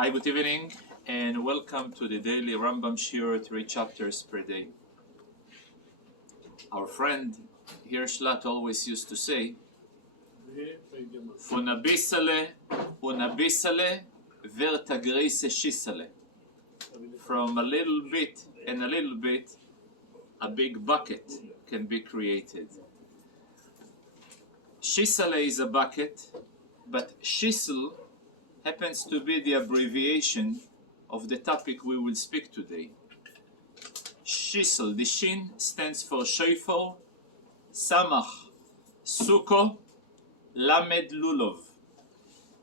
Hi, good evening, and welcome to the daily Rambam Shiur, 3 chapters per day. Our friend Hirschlat always used to say, "Funabisale, unabisale, vertagreise shisale." From a little bit and a little bit, a big bucket can be created. Shisale is a bucket, but shisel happens to be the abbreviation of the topic we will speak today. Shisel, the shin stands for Shofar, Samach, Sukkah, Lamed, LULAV.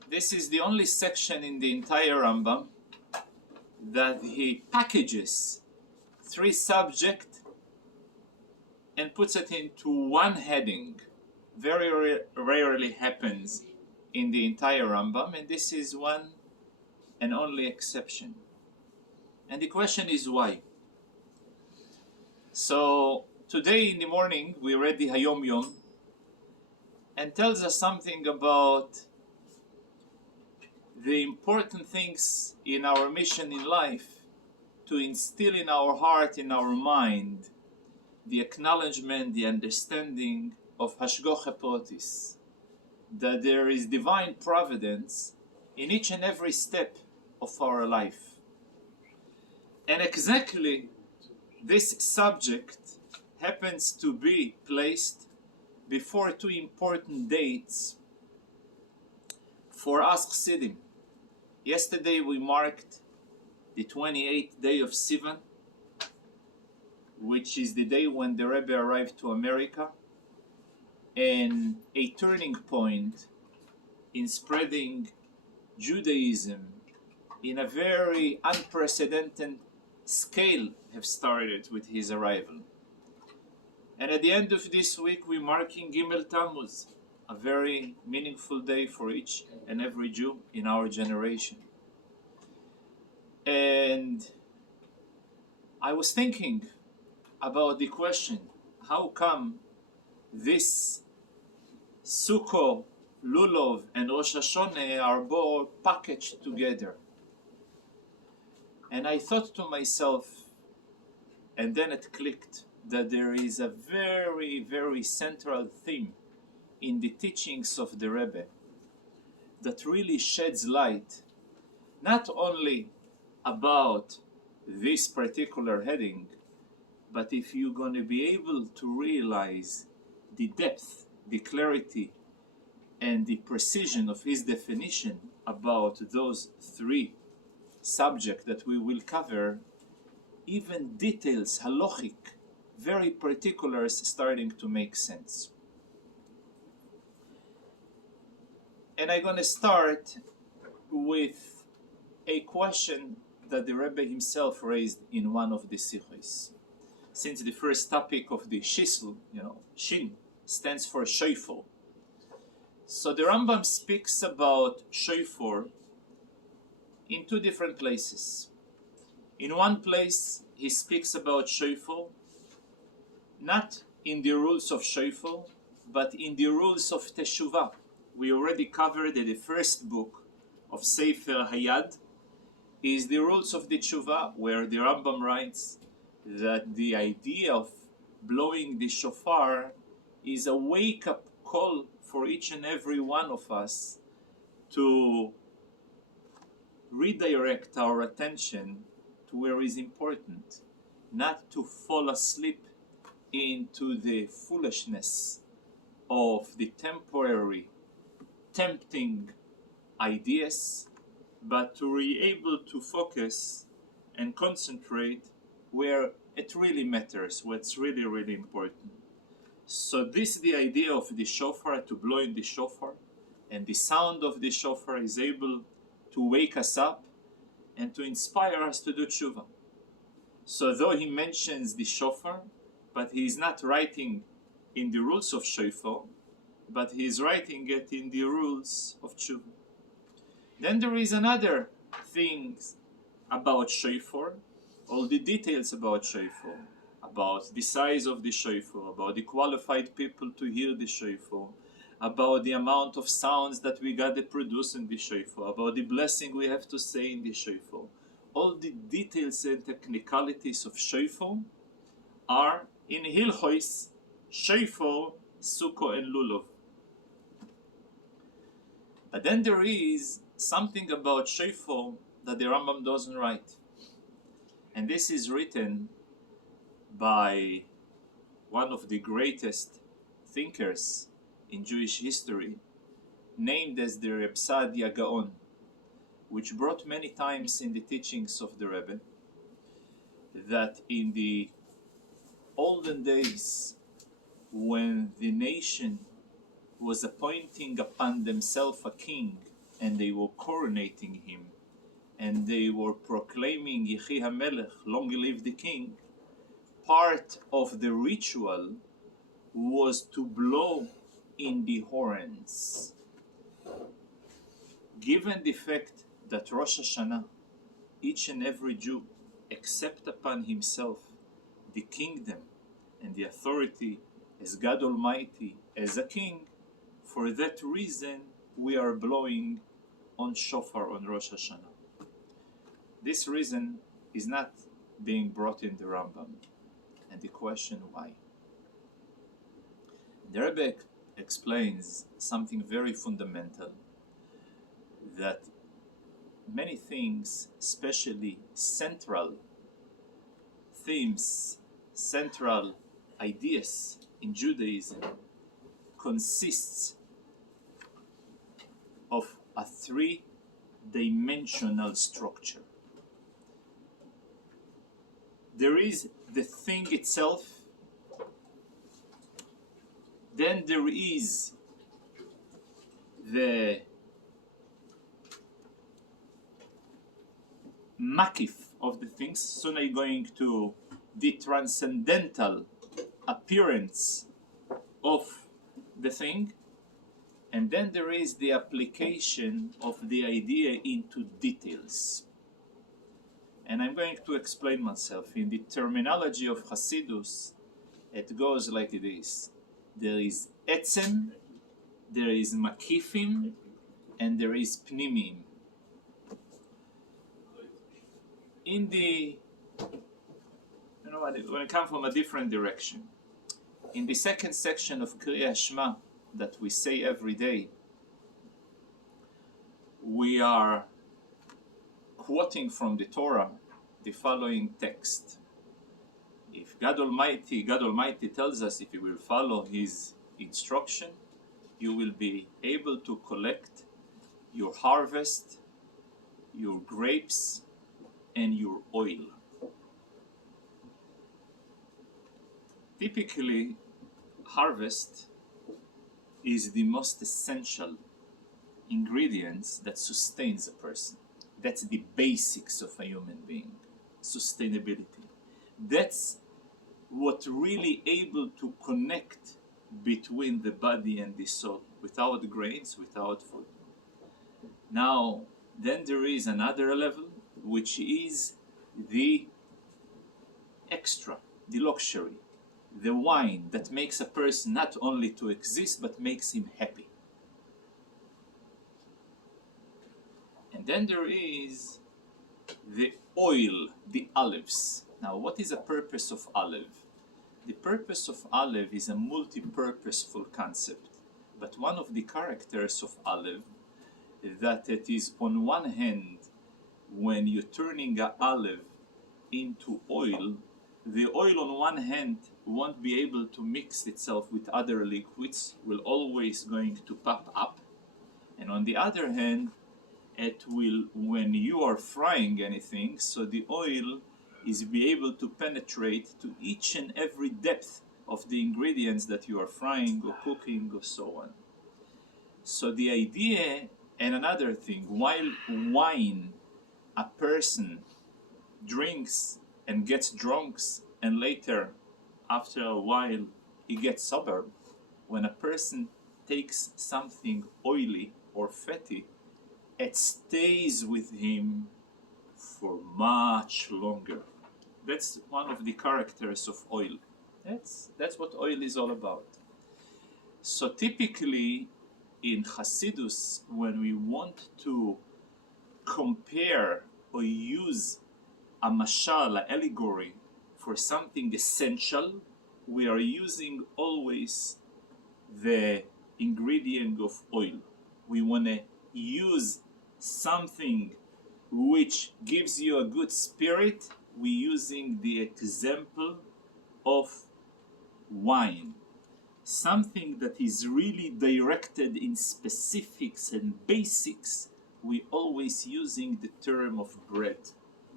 This is the only section in the entire Rambam that he packages 3 subjects and puts it into one heading. Very rarely happens in the entire Rambam, and this is one and only exception. And the question is why? So today in the morning we read the Hayom Yom and tells us something about the important things in our mission in life to instill in our heart, in our mind, the acknowledgement, the understanding of Hashgocha Protis, that there is divine providence in each and every step of our life. And exactly this subject happens to be placed before 2 important dates for us Chassidim. Yesterday we marked the 28th day of Sivan, which is the day when the Rebbe arrived to America, and a turning point in spreading Judaism in a very unprecedented scale have started with his arrival. And at the end of this week we're marking Gimel Tammuz, a very meaningful day for each and every Jew in our generation. And I was thinking about the question, how come this Sukkah, LULAV, and Rosh Hashanah are both packaged together? And I thought to myself, and then it clicked, that there is a very, very central theme in the teachings of the Rebbe that really sheds light not only about this particular heading, but if you're going to be able to realize the depth, the clarity, and the precision of his definition about those 3 subjects that we will cover, even details, halachic, very particulars starting to make sense. And I'm going to start with a question that the Rebbe himself raised in one of the sichos. Since the first topic of the shisel, shin, stands for shofar. So the Rambam speaks about shofar in 2 different places. In one place, he speaks about shofar not in the rules of shofar, but in the rules of teshuvah. We already covered that the first book of Sefer Hayad is the rules of the teshuvah, where the Rambam writes that the idea of blowing the shofar is a wake-up call for each and every one of us to redirect our attention to where is important, not to fall asleep into the foolishness of the temporary, tempting ideas, but to be able to focus and concentrate where it really matters, what's really, really important. So this is the idea of the shofar, to blow in the shofar, and the sound of the shofar is able to wake us up and to inspire us to do tshuva. So though he mentions the shofar, but he is not writing in the rules of shofar, but he is writing it in the rules of tshuva. Then there is another thing about shofar, all the details about shofar, about the size of the shofar, about the qualified people to hear the shofar, about the amount of sounds that we gotta produce in the shofar, about the blessing we have to say in the shofar. All the details and technicalities of shofar are in Hilchos, Shofar, Sukkah, and LULAV. But then there is something about shofar that the Rambam doesn't write. And this is written by one of the greatest thinkers in Jewish history, named as the Reb Saadia Gaon, which brought many times in the teachings of the Rebbe that in the olden days, when the nation was appointing upon themselves a king and they were coronating him and they were proclaiming Yehi HaMelech, long live the king, part of the ritual was to blow in the horns. Given the fact that Rosh Hashanah, each and every Jew accept upon himself the kingdom and the authority as God Almighty, as a king, for that reason we are blowing on shofar on Rosh Hashanah. This reason is not being brought in the Rambam, and the question why. The Rebbe explains something very fundamental, that many things, especially central themes, central ideas in Judaism, consists of a three-dimensional structure. There is the thing itself, then there is the makif of the things, so now you're going to the transcendental appearance of the thing, and then there is the application of the idea into details. And I'm going to explain myself. In the terminology of Hasidus, it goes like this. There is etzem, there is makifim, and there is pnimim. In the, when I come from a different direction, in the second section of Kriya Shema that we say every day, we are quoting from the Torah the following text. If God Almighty tells us if you will follow His instruction, you will be able to collect your harvest, your grapes, and your oil. Typically, harvest is the most essential ingredients that sustains a person. That's the basics of a human being, sustainability. That's what really able to connect between the body and the soul. Without grains, without food. Now, then there is another level, which is the extra, the luxury, the wine that makes a person not only to exist, but makes him happy. And then there is the oil, the olives. Now, what is the purpose of olive? The purpose of olive is a multi-purposeful concept. But one of the characters of olive is that it is, on one hand, when you're turning an olive into oil, the oil on one hand won't be able to mix itself with other liquids, will always going to pop up. And on the other hand, it will, when you are frying anything, so the oil is be able to penetrate to each and every depth of the ingredients that you are frying or cooking or so on. So the idea, and another thing, while wine, a person drinks and gets drunk, and later, after a while, he gets sober. When a person takes something oily or fatty, it stays with him for much longer. That's one of the characters of oil. That's what oil is all about. So typically in Hasidus, when we want to compare or use a mashal, an allegory, for something essential, we are using always the ingredient of oil. We want to use something which gives you a good spirit. We're using the example of wine. Something that is really directed in specifics and basics, we always using the term of bread,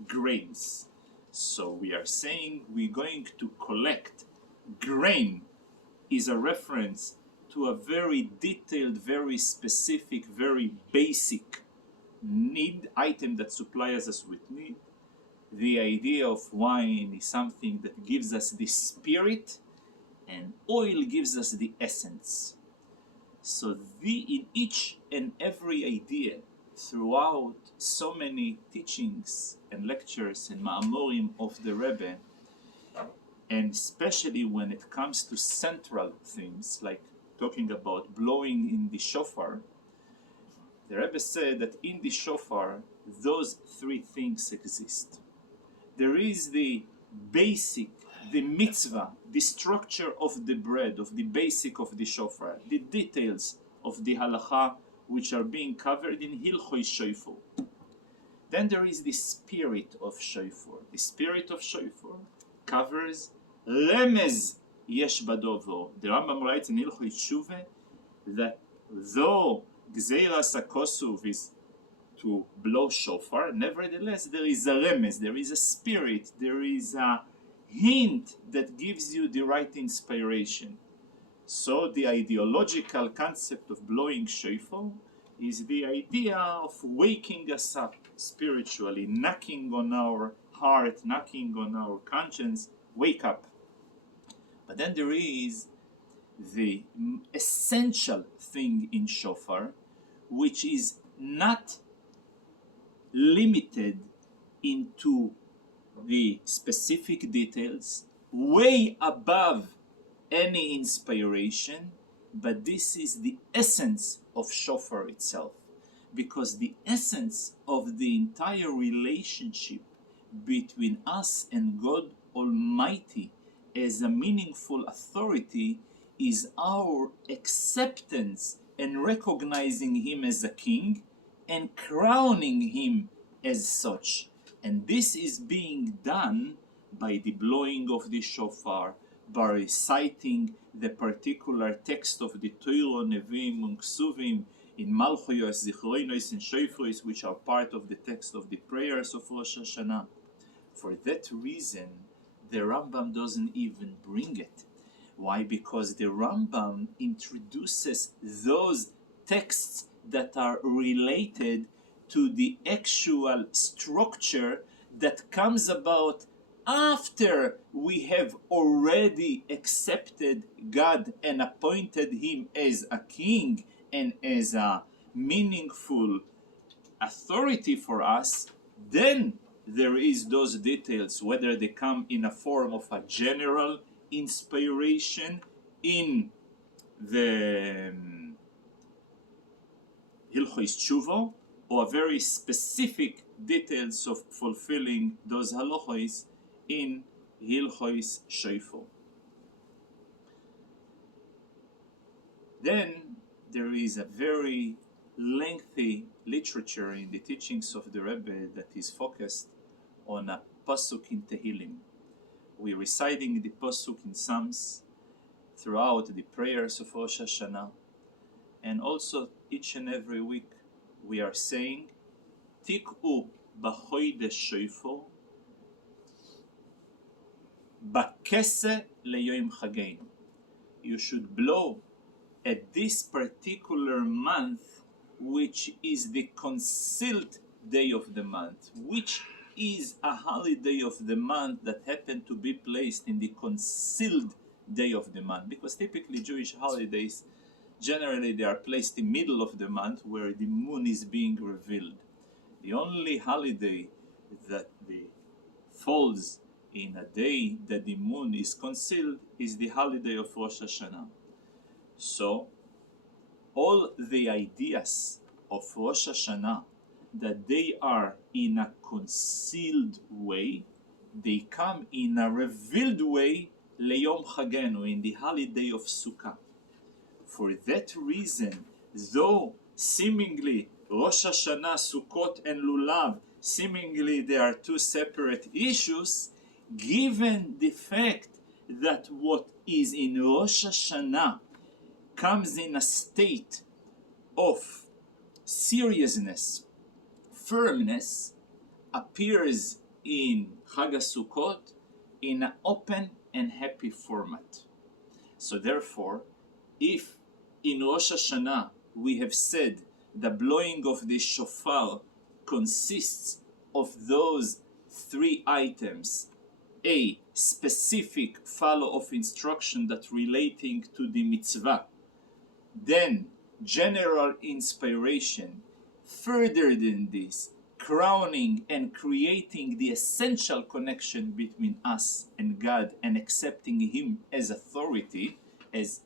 grains. So we are saying we're going to collect grain is a reference to a very detailed, very specific, very basic need item that supplies us with need. The idea of wine is something that gives us the spirit, and oil gives us the essence. So in each and every idea throughout so many teachings and lectures and ma'amorim of the Rebbe, and especially when it comes to central themes like talking about blowing in the shofar, the Rebbe said that in the shofar those three things exist. There is the basic, the mitzvah, the structure of the bread, of the basic of the shofar, the details of the halacha which are being covered in Hilchoi Shofar. Then there is the spirit of shofar. The spirit of shofar covers remez yesh badovo. The Rambam writes in Hilchoi Tshuva that though gzeiras hakosuv is to blow shofar, nevertheless there is a remez, there is a spirit, there is a hint that gives you the right inspiration. So the ideological concept of blowing shofar is the idea of waking us up spiritually, knocking on our heart, knocking on our conscience, wake up. But then there is the essential thing in shofar, which is not limited into the specific details, way above any inspiration, but this is the essence of shofar itself, because the essence of the entire relationship between us and God Almighty as a meaningful authority is our acceptance and recognizing Him as a king and crowning Him as such. And this is being done by the blowing of the shofar, by reciting the particular text of the Torah, Nevi'im, and Ksuvim in Malchoyos, Zichronos, and Shofaros, which are part of the text of the prayers of Rosh Hashanah. For that reason, the Rambam doesn't even bring it. Why? Because the Rambam introduces those texts that are related to the actual structure that comes about after we have already accepted God and appointed Him as a king and as a meaningful authority for us. Then there is those details, whether they come in a form of a general inspiration in the Hilchos Tshuva, or very specific details of fulfilling those halachos in Hilchos Shofar. Then there is a very lengthy literature in the teachings of the Rebbe that is focused on a pasuk in Tehillim. We're reciting the pasuk in Psalms throughout the prayers of Rosh Hashanah, and also each and every week we are saying Tik'u b'chodesh shofar b'keseh le'yom chageinu. You should blow at this particular month, which is the concealed day of the month, which is a holiday of the month that happened to be placed in the concealed day of the month, because typically Jewish holidays, generally they are placed in the middle of the month where the moon is being revealed. The only holiday that falls in a day that the moon is concealed is the holiday of Rosh Hashanah. So all the ideas of Rosh Hashanah, that they are in a concealed way, they come in a revealed way Leyom Chagenu, in the holiday of Sukkah. For that reason, though seemingly Rosh Hashanah, Sukkot, and LULAV, seemingly they are two separate issues, given the fact that what is in Rosh Hashanah comes in a state of seriousness, firmness, appears in Chag Sukkot in an open and happy format. So therefore, if in Rosh Hashanah we have said the blowing of the shofar consists of those three items: a specific follow of instruction that relating to the mitzvah, then general inspiration, further than this, crowning and creating the essential connection between us and God and accepting Him as authority, as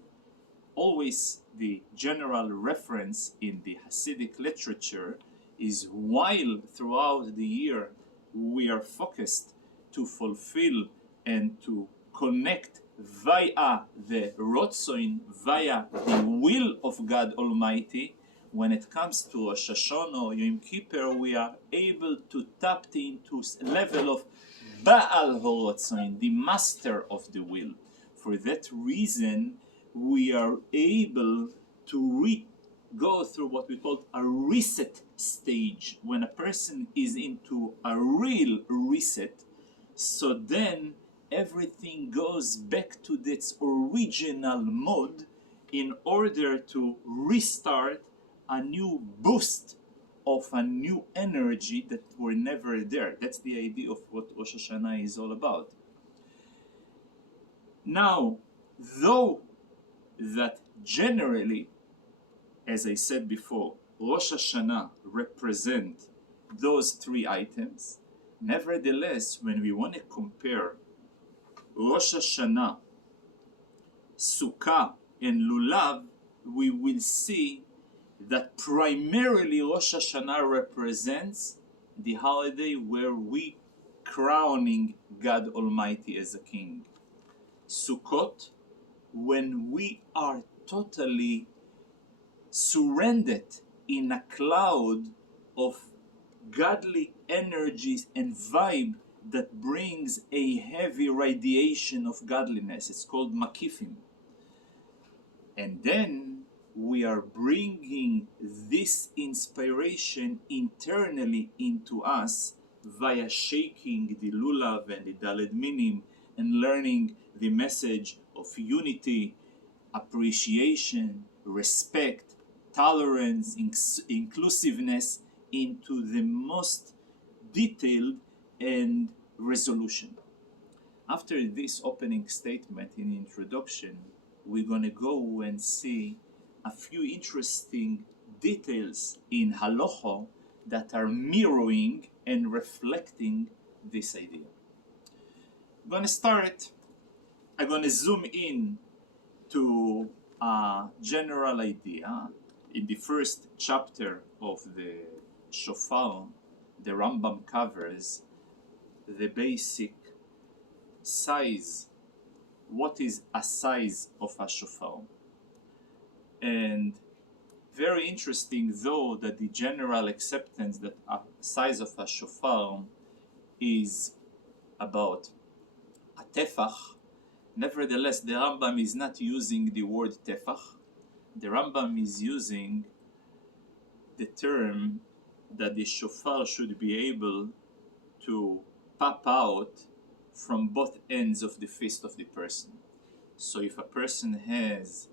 always the general reference in the Hasidic literature is, while throughout the year we are focused to fulfill and to connect via the Rotzoin, via the will of God Almighty, when it comes to Rosh Hashanah or Yom Kippur, we are able to tap into a level of Baal HaRotzoin, the master of the will. For that reason, we are able to go through what we call a reset stage, when a person is into a real reset. So then everything goes back to its original mode in order to restart a new boost of a new energy that were never there. That's the idea of what Rosh Hashanah is all about. Now, though that generally, as I said before, Rosh Hashanah represent those three items, nevertheless, when we want to compare Rosh Hashanah, Sukkah, and LULAV, we will see that primarily Rosh Hashanah represents the holiday where we crowning God Almighty as a king. Sukkot, when we are totally surrendered in a cloud of godly energies and vibe that brings a heavy radiation of godliness. It's called Makifim. And then we are bringing this inspiration internally into us via shaking the LULAV and the Daled Minim and learning the message of unity, appreciation, respect, tolerance, inclusiveness into the most detailed and resolution. After this opening statement in the introduction, we're going to go and see a few interesting details in halacha that are mirroring and reflecting this idea. I'm going to start, I'm going to zoom in to a general idea. In the first chapter of the Shofar, the Rambam covers the basic size. What is a size of a shofar? And very interesting, though, that the general acceptance that a size of a shofar is about a tefach, nevertheless, the Rambam is not using the word tefach. The Rambam is using the term that the shofar should be able to pop out from both ends of the fist of the person. So if a person has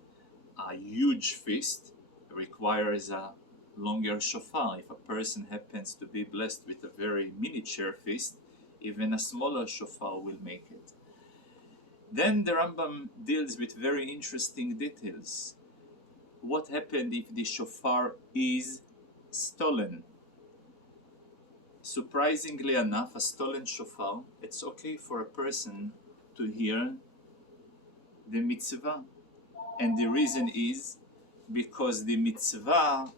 a huge fist, it requires a longer shofar. If a person happens to be blessed with a very miniature fist, even a smaller shofar will make it. Then the Rambam deals with very interesting details. What happened if the shofar is stolen? Surprisingly enough, a stolen shofar, it's okay for a person to hear the mitzvah And the reason is because the mitzvah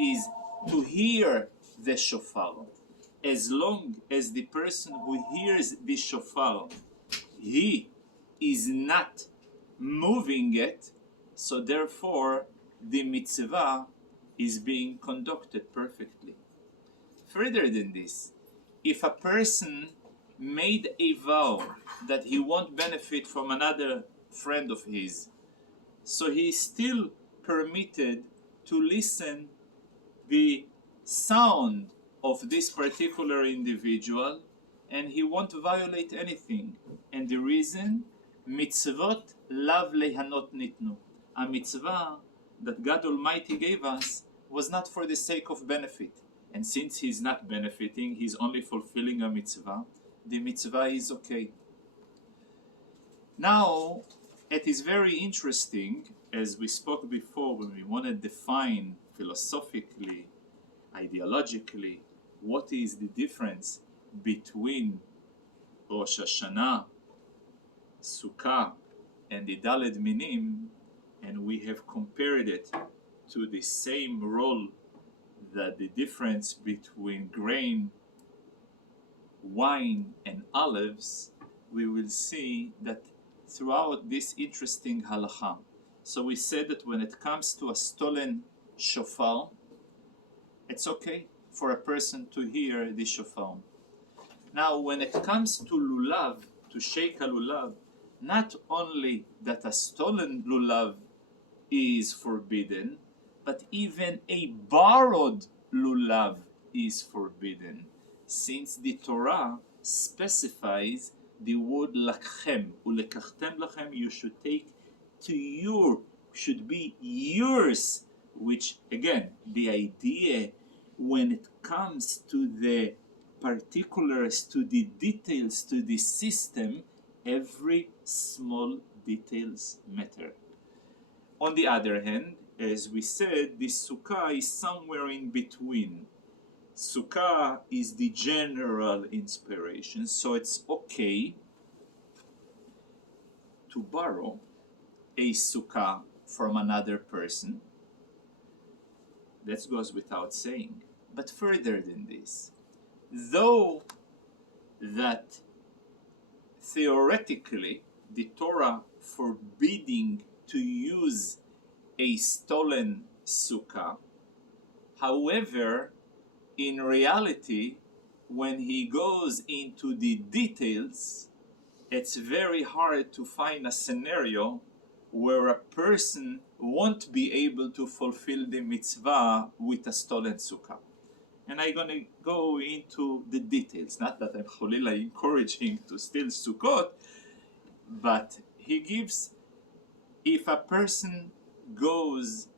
is to hear the shofar. As long as the person who hears the shofar, he is not moving it, so therefore the mitzvah is being conducted perfectly. Further than this, if a person made a vow that he won't benefit from another friend of his, so he is still permitted to listen the sound of this particular individual, and he won't violate anything. And the reason, mitzvot lav lehanot nitnu. A mitzvah that God Almighty gave us was not for the sake of benefit. And since he's not benefiting, he's only fulfilling a mitzvah, the mitzvah is okay. Now, it is very interesting, as we spoke before, when we want to define philosophically, ideologically, what is the difference between Rosh Hashanah, Sukkah, and the Daled Minim, and we have compared it to the same role that the difference between grain, wine, and olives, we will see that throughout this interesting halakha. So we said that when it comes to a stolen shofar, it's okay for a person to hear the shofar. Now, when it comes to LULAV, to shake a LULAV, not only that a stolen LULAV is forbidden, but even a borrowed LULAV is forbidden, since the Torah specifies the word lakhem, ulekachtem lachem, you should take to your, should be yours, which again, the idea when it comes to the particulars, to the details, to the system, every small details matter. On the other hand, as we said, the Sukkah is somewhere in between. Sukkah is the general inspiration, so it's okay to borrow a Sukkah from another person. That goes without saying. But further than this, though that theoretically the Torah forbidding to use a stolen sukkah, however, in reality, when he goes into the details, it's very hard to find a scenario where a person won't be able to fulfill the mitzvah with a stolen sukkah. And I'm going to go into the details. Not that I'm cholila encouraging to steal sukkot, but he gives, if a person goes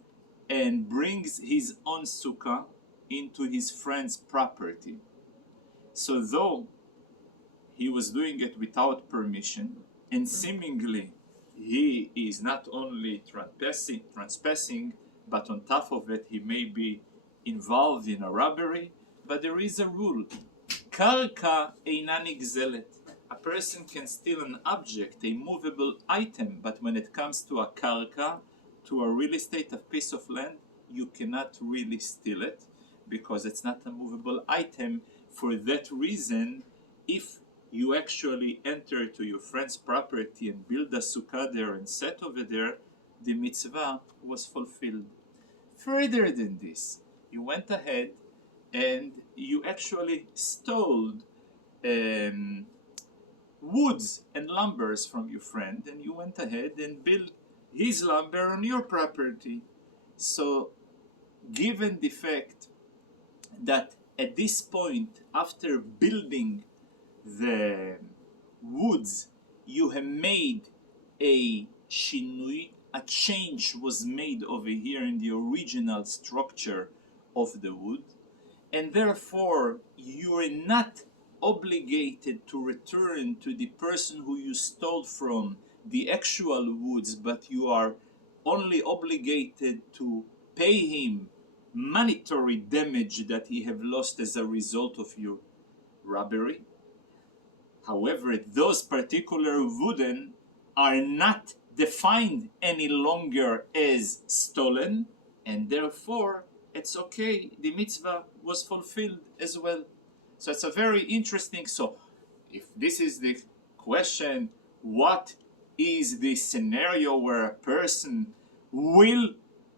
and brings his own sukkah into his friend's property, so though he was doing it without permission, and seemingly he is not only trespassing, but on top of it he may be involved in a robbery, but there is a rule. Karka eina nigzelet. A person can steal an object, a movable item, but when it comes to a karka, to a real estate, a piece of land, you cannot really steal it because it's not a movable item. For that reason, if you actually enter to your friend's property and build a sukkah there and set over there, the mitzvah was fulfilled. Further than this, you went ahead and you actually stole woods and lumbers from your friend, and you went ahead and built his lumber on your property. So, given the fact that at this point, after building the woods, you have made a shinui, a change was made over here in the original structure of the wood, and therefore you are not obligated to return to the person who you stole from the actual woods, but you are only obligated to pay him monetary damage that he have lost as a result of your robbery. However, those particular wooden are not defined any longer as stolen, and therefore it's okay, the mitzvah was fulfilled as well. So it's a very interesting. So if this is the question, what is the scenario where a person will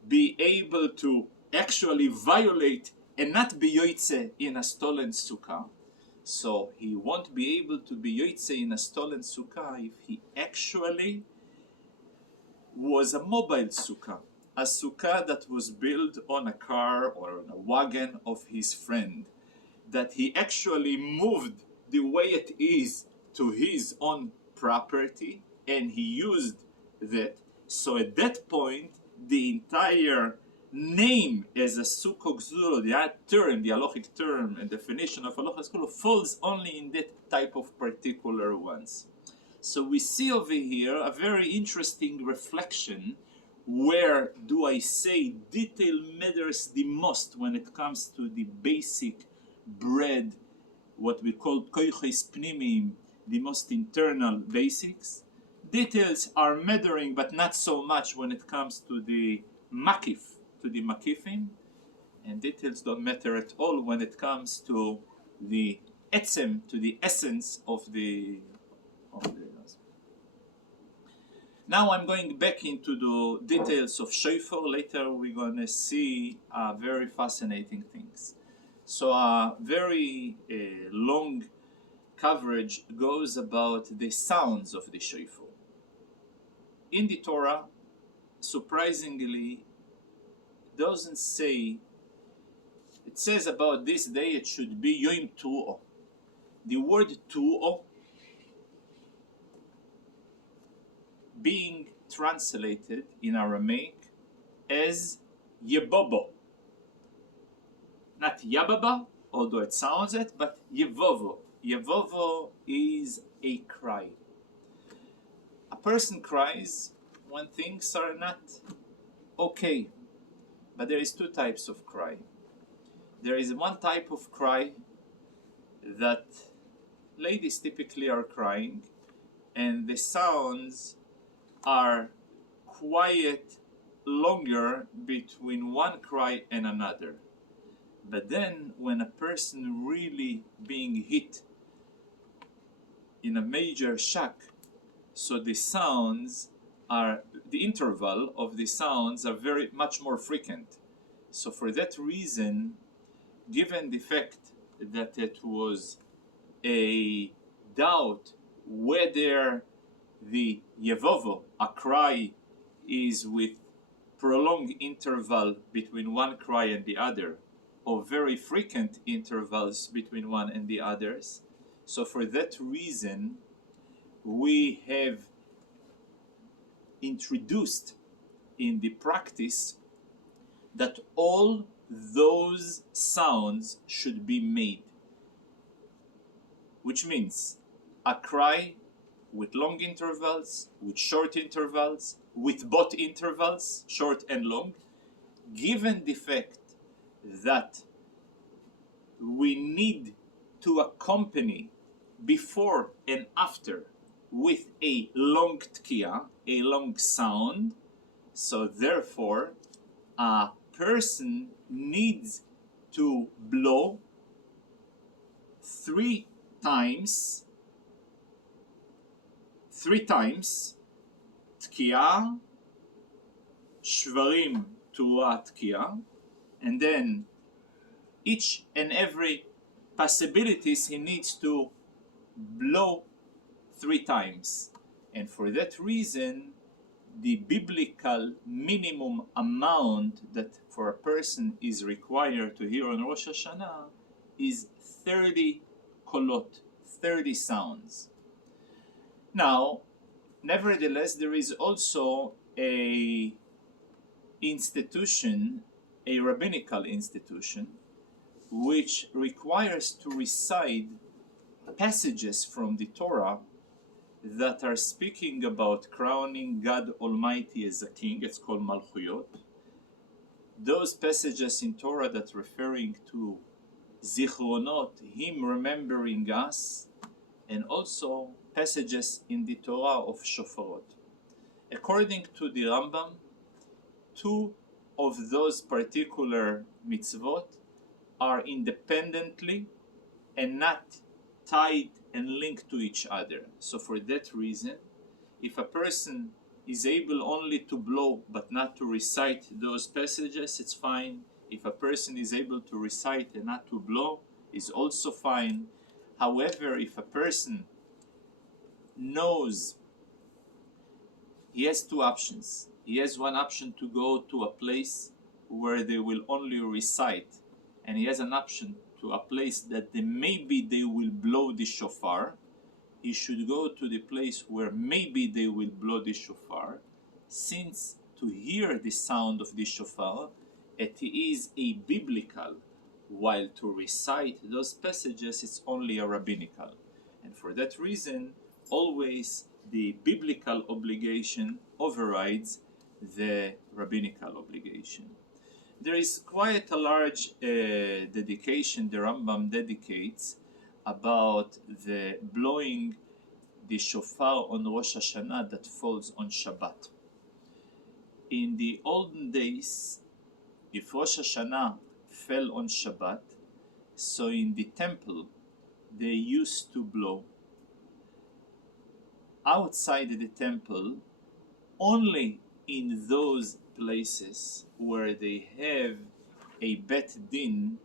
be able to actually violate and not be yoitze in a stolen sukkah? So he won't be able to be yoitze in a stolen sukkah if he actually was a mobile sukkah, a sukkah that was built on a car or on a wagon of his friend, that he actually moved the way it is to his own property, and he used that. So at that point, the entire name as a sukkah gzuro, the term, the halachic term and definition of halachic gzuro, falls only in that type of particular ones. So we see over here a very interesting reflection. Where do I say detail matters the most when it comes to the basic bread, what we call koiches pnimim, the most internal basics? Details are mattering, but not so much when it comes to the makif, to the makifim, and details don't matter at all when it comes to the etzem, to the essence of the. Now I'm going back into the details of Shofar. Later we're going to see very fascinating things. So a very long coverage goes about the sounds of the Shofar. In the Torah, surprisingly, doesn't say, it says about this day it should be Yom Tu'o. The word Tu'o being translated in Aramaic as Yebobo. Not Yababa, although it sounds it, but Yevovo. Yevovo is a cry. A person cries when things are not okay. But there is two types of cry. There is one type of cry that ladies typically are crying, and the sounds are quiet longer between one cry and another. But then when a person really being hit in a major shock, so the sounds are, the interval of the sounds are very much more frequent. So for that reason, given the fact that it was a doubt whether the yevovo, a cry, is with prolonged interval between one cry and the other, or very frequent intervals between one and the others. So for that reason, we have introduced in the practice that all those sounds should be made, which means a cry with long intervals, with short intervals, with both intervals, short and long, given the fact that we need to accompany before and after with a long tkiya, a long sound. So therefore, a person needs to blow 3 times tkiya, shvarim tu'a tkiya, and then each and every possibilities he needs to blow 3 times. And for that reason, the biblical minimum amount that for a person is required to hear on Rosh Hashanah is 30 kolot, 30 sounds. Now, nevertheless, there is also a institution, a rabbinical institution, which requires to recite passages from the Torah that are speaking about crowning God Almighty as a king. It's called Malchuyot. Those passages in Torah that referring to Zichronot, him remembering us, and also passages in the Torah of Shofarot. According to the Rambam, two of those particular mitzvot are independently and not tied and linked to each other. So for that reason, if a person is able only to blow but not to recite those passages, it's fine. If a person is able to recite and not to blow, is also fine. However, if a person knows he has two options. He has one option to go to a place where they will only recite, and he has an option to a place that maybe they will blow the shofar. He should go to the place where maybe they will blow the shofar, since to hear the sound of the shofar, it is a biblical, while to recite those passages it's only a rabbinical. And for that reason, always the biblical obligation overrides the rabbinical obligation. There is quite a large dedication the Rambam dedicates about the blowing the shofar on Rosh Hashanah that falls on Shabbat. In the olden days, if Rosh Hashanah fell on Shabbat, so in the temple they used to blow. Outside the temple, only in those places where they have a Bet Din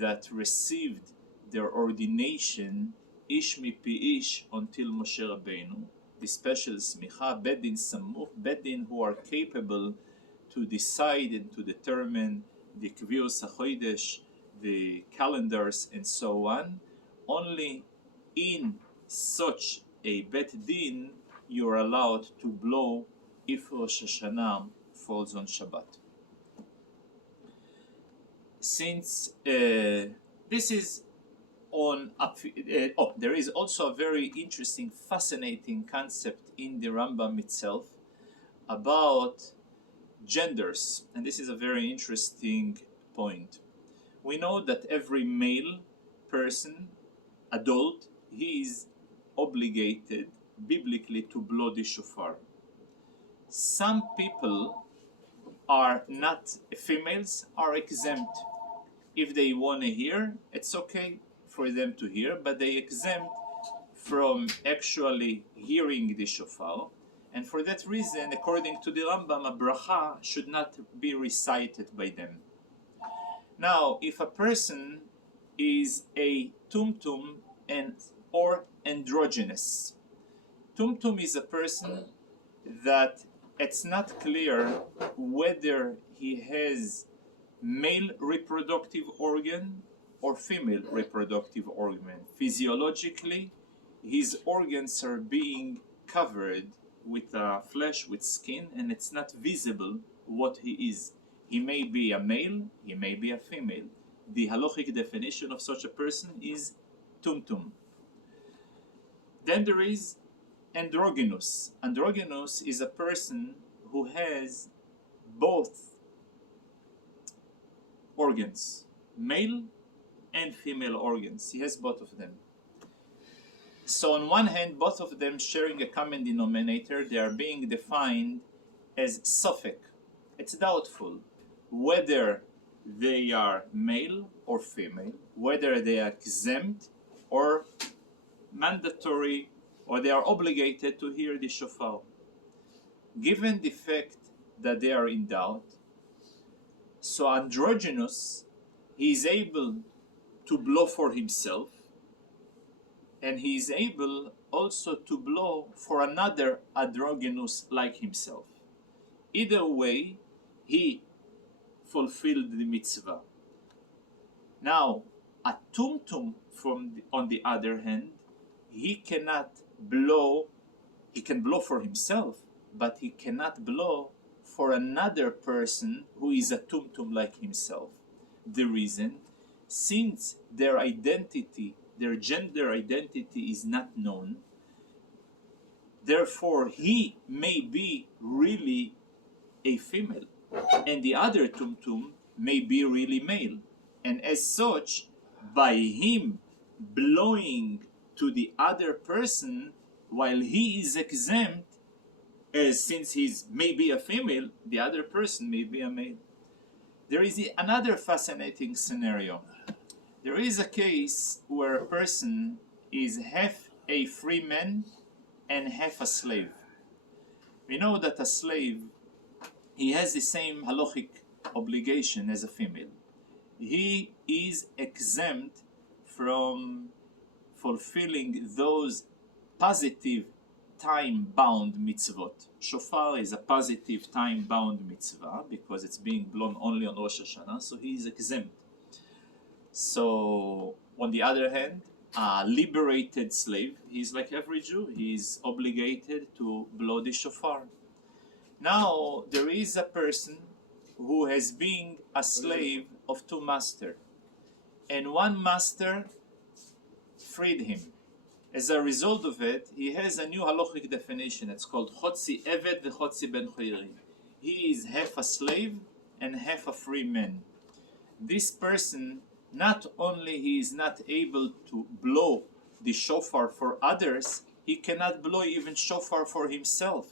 that received their ordination ish mipi ish until Moshe Rabbeinu, the special smicha, Bet Din Samuch, Bet Din who are capable to decide and to determine the Kvios HaChodesh, the calendars and so on. Only in such a Bet Din you're allowed to blow if Rosh Hashanah falls on Shabbat. Since this is on there is also a very interesting, fascinating concept in the Rambam itself about genders, and this is a very interesting point. We know that every male person, adult, he is obligated biblically to blow the shofar. Some people are not, females are exempt. If they want to hear, it's okay for them to hear, but they exempt from actually hearing the shofar. And for that reason, according to the Rambam, a bracha should not be recited by them. Now, if a person is a tumtum or androgynous, tumtum is a person that it's not clear whether he has male reproductive organ or female reproductive organ. Physiologically, his organs are being covered with flesh, with skin, and it's not visible what he is. He may be a male, he may be a female. The halachic definition of such a person is tumtum. Then there is androgynous. Androgynous is a person who has both organs, male and female organs. He has both of them. So on one hand, both of them sharing a common denominator, they are being defined as suffix. It's doubtful whether they are male or female, whether they are exempt or mandatory, or they are obligated to hear the shofar. Given the fact that they are in doubt, so androgynous, he is able to blow for himself, and he is able also to blow for another androgynous like himself. Either way, he fulfilled the mitzvah. Now, a tumtum, on the other hand, he cannot blow, he can blow for himself, but he cannot blow for another person who is a tumtum like himself. The reason, since their identity, their gender identity is not known, therefore he may be really a female, and the other tumtum may be really male. And as such, by him blowing to the other person while he is exempt, as since he's maybe a female, the other person may be a male. There is another fascinating scenario. There is a case where a person is half a free man and half a slave. We know that a slave, he has the same halachic obligation as a female. He is exempt from fulfilling those positive time-bound mitzvot. Shofar is a positive time-bound mitzvah because it's being blown only on Rosh Hashanah, so he is exempt. So, on the other hand, a liberated slave, he's like every Jew, he's obligated to blow the shofar. Now, there is a person who has been a slave of two masters, and one master freed him. As a result of it, he has a new halachic definition. It's called Chotzi Eved v'Chotzi Ben Choirim. He is half a slave and half a free man. This person, not only he is not able to blow the shofar for others, he cannot blow even shofar for himself.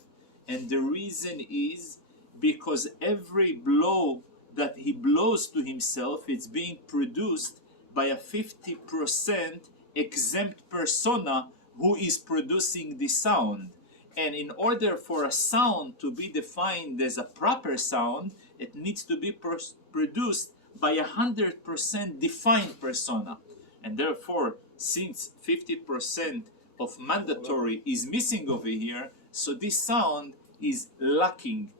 And the reason is because every blow that he blows to himself, it's being produced by a 50% exempt persona who is producing the sound. And in order for a sound to be defined as a proper sound, it needs to be produced by 100% defined persona. And therefore, since 50% of mandatory is missing over here, so this sound is lacking.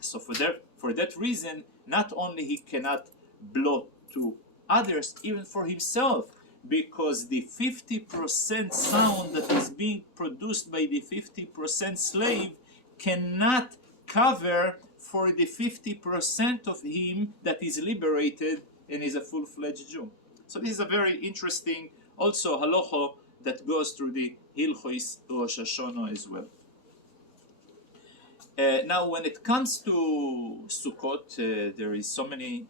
So for that reason, not only he cannot blow to others, even for himself, because the 50% sound that is being produced by the 50% slave cannot cover for the 50% of him that is liberated and is a full-fledged Jew. So this is a very interesting also halacha that goes through the Hilchos Rosh Hashanah as well. Now when it comes to Sukkot, there is so many